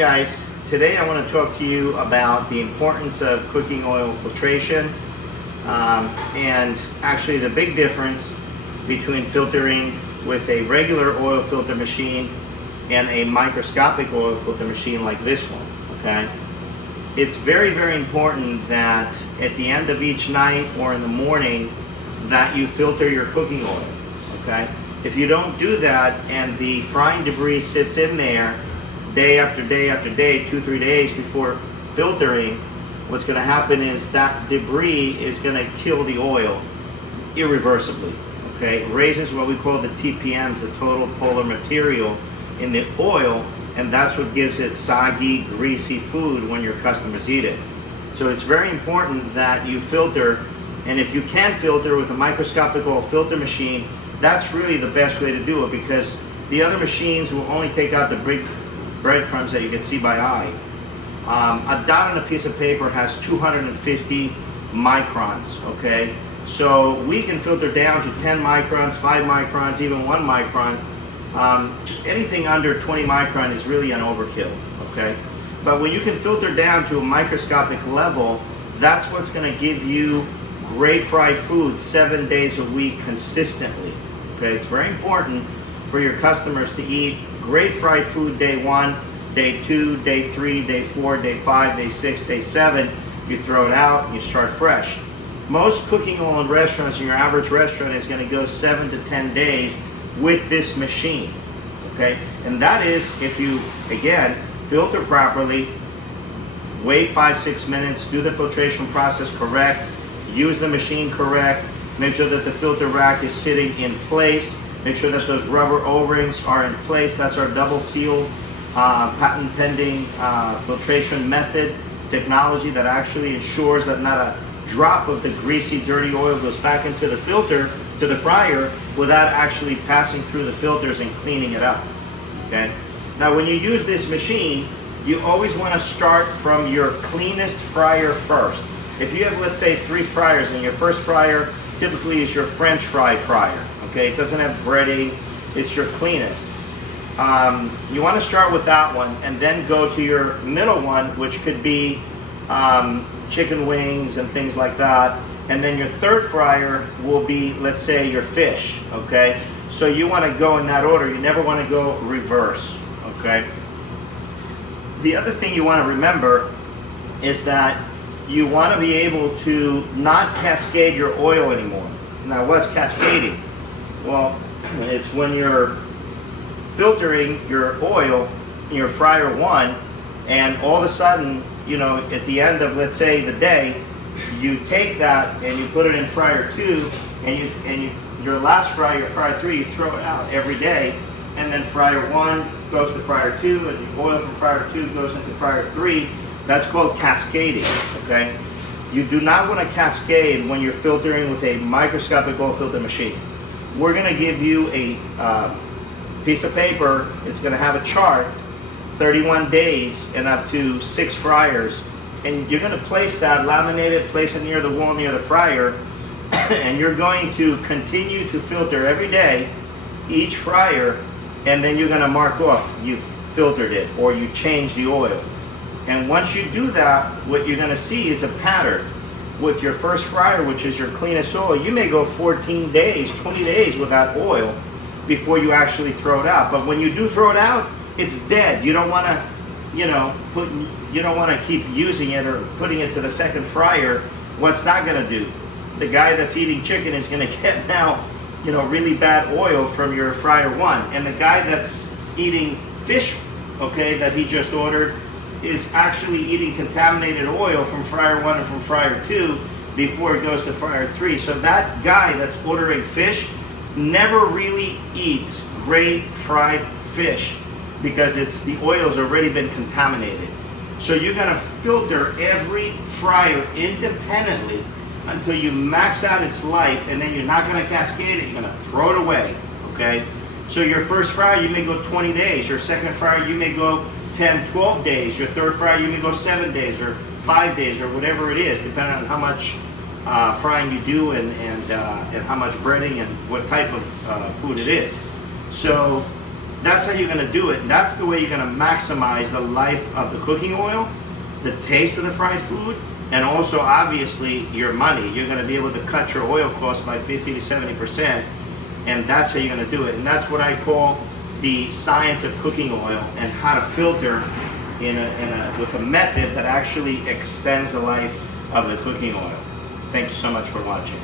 guys, today I want to talk to you about the importance of cooking oil filtration and actually the big difference between filtering with a regular oil filter machine and a microscopic oil filter machine like this one. Okay, it's very important that at the end of each night or in the morning that you filter your cooking oil. Okay, if you don't do that and the frying debris sits in there day after day after day, 2-3 days before filtering, what's going to happen is that debris is going to kill the oil irreversibly. Okay, it raises what we call the TPMs, the total polar material in the oil, and that's what gives it soggy, greasy food when your customers eat it. So it's very important that you filter, and if you can filter with a microscopic oil filter machine, that's really the best way to do it, because the other machines will only take out the breadcrumbs that you can see by eye. A dot on a piece of paper has 250 microns, okay? So we can filter down to 10 microns, 5 microns, even 1 micron. Anything under 20 micron is really an overkill, okay? But when you can filter down to a microscopic level, that's what's gonna give you great fried food 7 days a week consistently, okay? It's very important for your customers to eat great fried food day 1, day 2, day 3, day 4, day 5, day 6, day 7. You throw it out and you start fresh. Most cooking oil in restaurants, in your average restaurant, is going to go 7 to 10 days with this machine. Okay, and that is if you, again, filter properly, wait 5-6 minutes, do the filtration process correct, use the machine correct, make sure that the filter rack is sitting in place. Make sure that those rubber O-rings are in place. That's our double seal, patent pending filtration method technology that actually ensures that not a drop of the greasy, dirty oil goes back into the filter, to the fryer, without actually passing through the filters and cleaning it up. Okay. Now, when you use this machine, you always want to start from your cleanest fryer first. If you have, let's say, 3 fryers, and your first fryer typically is your French fry fryer. Okay, it doesn't have breading, it's your cleanest. You want to start with that one and then go to your middle one, which could be chicken wings and things like that. And then your third fryer will be, let's say, your fish. Okay, so you want to go in that order. You never want to go reverse. Okay. The other thing you want to remember is that you want to be able to not cascade your oil anymore. Now, what's cascading? Well, it's when you're filtering your oil in your fryer 1, and all of a sudden, you know, at the end of, let's say, the day, you take that and you put it in fryer 2, and your last fryer, your fryer 3, you throw it out every day, and then fryer 1 goes to fryer 2, and the oil from fryer 2 goes into fryer 3. That's called cascading. Okay, you do not want to cascade when you're filtering with a microscopic oil filter machine. We're going to give you a piece of paper. It's going to have a chart, 31 days and up to 6 fryers, and you're going to place that laminated, place it near the wall near the fryer, and you're going to continue to filter every day, each fryer, and then you're going to mark off you've filtered it or you changed the oil. And once you do that, what you're going to see is a pattern. With your first fryer, which is your cleanest oil, you may go 14 days, 20 days without oil before you actually throw it out. But when you do throw it out, it's dead. You don't want to, you don't want to keep using it or putting it to the second fryer. What's that going to do? The guy that's eating chicken is going to get now, really bad oil from your fryer 1, and the guy that's eating fish, okay, that he just ordered, is actually eating contaminated oil from fryer 1 and from fryer 2 before it goes to fryer 3. So that guy that's ordering fish never really eats great fried fish because the oil's already been contaminated. So you're gonna filter every fryer independently until you max out its life, and then you're not gonna cascade it, you're gonna throw it away, okay? So your first fryer, you may go 20 days. Your second fryer, you may go 10, 12 days. Your third fryer, you may go 7 days or 5 days or whatever it is, depending on how much frying you do and how much breading and what type of food it is. So That's how you're going to do it. That's the way you're going to maximize the life of the cooking oil, the taste of the fried food, and also obviously your money. You're going to be able to cut your oil cost by 50 to 70%, and that's how you're going to do it. And that's what I call the science of cooking oil, and how to filter with a method that actually extends the life of the cooking oil. Thank you so much for watching.